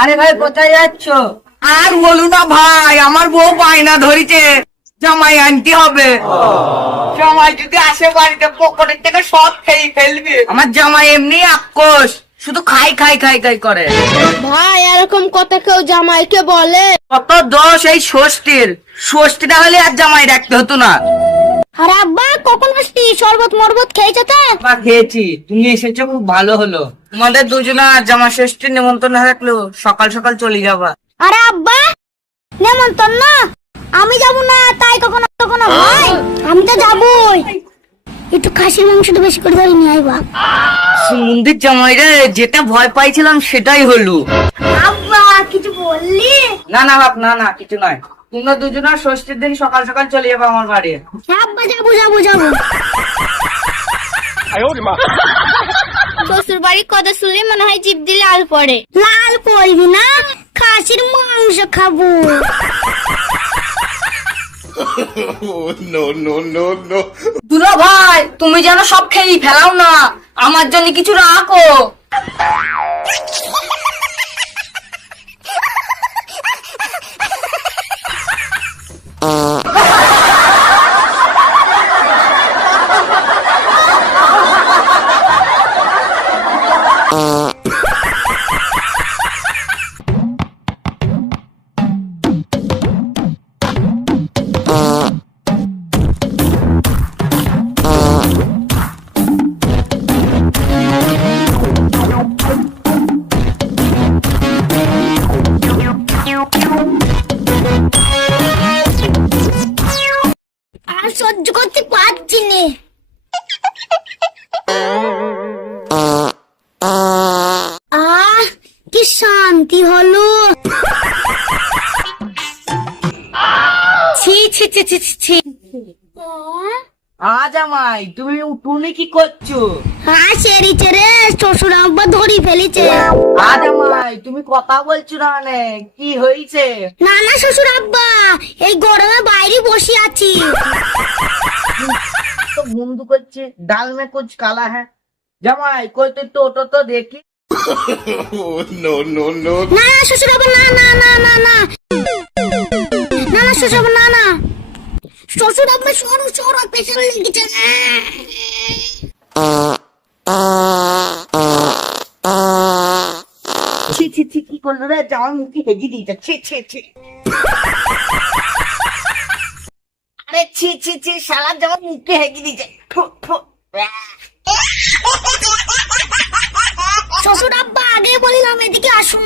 আরে ভাই কোথায় যাচ্ছ? আর বলু না ভাই, আমার বউ বায়না ধরিছে জামাই আনতে হবে। জামাই যদি আসে বাড়িতে পকেটের থেকে সব খেয়ে ফেলবে। আমার জামাই এমনি আক্কোশ, শুধু খাই খাই খাই খাই করে। ভাই এরকম কথা কেউ জামাইকে বলে? কত দোষ এই ষষ্ঠীটা হলে আর জামাই রাখতে হতো না। আরে আব্বা কখন আসছি? শরবত মরবত খেয়েছে তো? বা খেয়েছি, তুমি এসেছো খুব ভালো হলো। তোমাদের দুজনা জামা ষষ্ঠীর নিমন্ত্রণ না থাকলেও সকাল সকাল চলে যাবা। আরে আব্বা নেমন্তন্ন আমি যাব না, তাই কখনো কখনো হয়? আমি তো যাবই। একটু খাসির মাংসটা বেশি করে ধরে নিয়ে আইবা। সুমন্দির জামাই রে, যেটা ভয় পাইছিলাম সেটাই হলো। আব্বা কিছু বললি? না না বাপ, না না কিছু নয়। তোমরা দুজনা ষষ্ঠীর দিন সকাল সকাল চলে যাবে আমার বাড়ি। আব্বা যাবো যাবো যাবো। শ্বশুর বাড়ির কথা শুনলে মনে হয় জিভ দিয়ে লাল পড়ে। লাল পড়বি না, খাসির মাংস খাবো। দুলা ভাই, তুমি যেন সব খেয়ে ফেলাও না, আমার জন্য কিছু রাখো। আর সহ্য করতে পারছি না। কি শান্তি হলো। ছি ছি ছি ছি ছি। জামাই, তুমি উঠোনে কি করছো? সেরিছে রে, শ্বশুর আব্বা ধরি ফেলেছে। জামাই, তুমি কথা বলছো না, কি হয়েছে? না না শ্বশুর আব্বা, এই গরমে বাইরে বসে আছি। তো বন্ধু করছে, ডাল মে কুছ কালা হ্যাঁ। জামাই কই তুই টোটো তো দেখি। না না শ্বশুর আব্বা, না না না না না না না শ্বশুর আব্বা, না না শ্বশুর আব্বা, সরু সরু পেছনে লেগেছে। ছি ছি ছি, কি করলো রে? জামাই মুখে হেগে দিয়েছে। ছি ছি ছি। আরে ছি ছি ছি, শালা জামাই মুখে হেগে দিয়েছে। ফু, ফু। শ্বশুর আব্বা আগে বলিলাম এদিকে আসুন না।